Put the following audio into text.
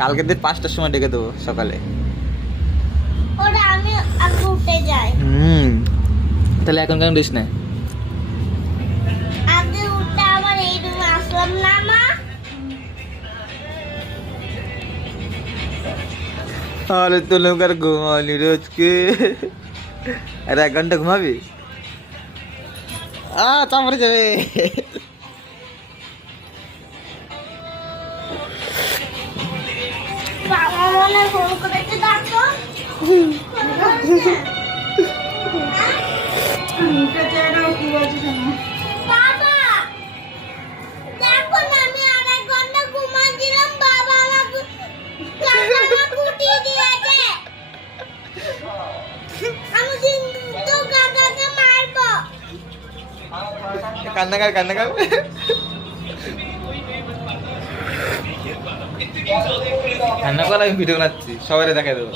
কালকে দিয়ে 5টার সময় ডেকে দেবো সকালে। ওরা আমি আগে উঠে যাই। তাহলে এখন কেন দিস না? আগে উঠে আবার এই রুমে আসলাম না মা। আরে তো লোক আর ঘুমালি রোজকে। আরে 1 ঘন্টা ঘুমাবি? চাপড়ে যাবে। বাবা মনে ফোন করেছে দেখো। বাবা দেখো না আমি আর 1 ঘন্টা ঘুমাচ্ছিলাম, বাবা আমাকে কাকাকে উঠিয়ে দিয়েছে। আমি কিন্তু কাকাকে মারবো। কান্নাকার কান্নাকার। কান্না কর, আমি ভিডিও বানাচ্ছি, সবাই দেখাই দেবো।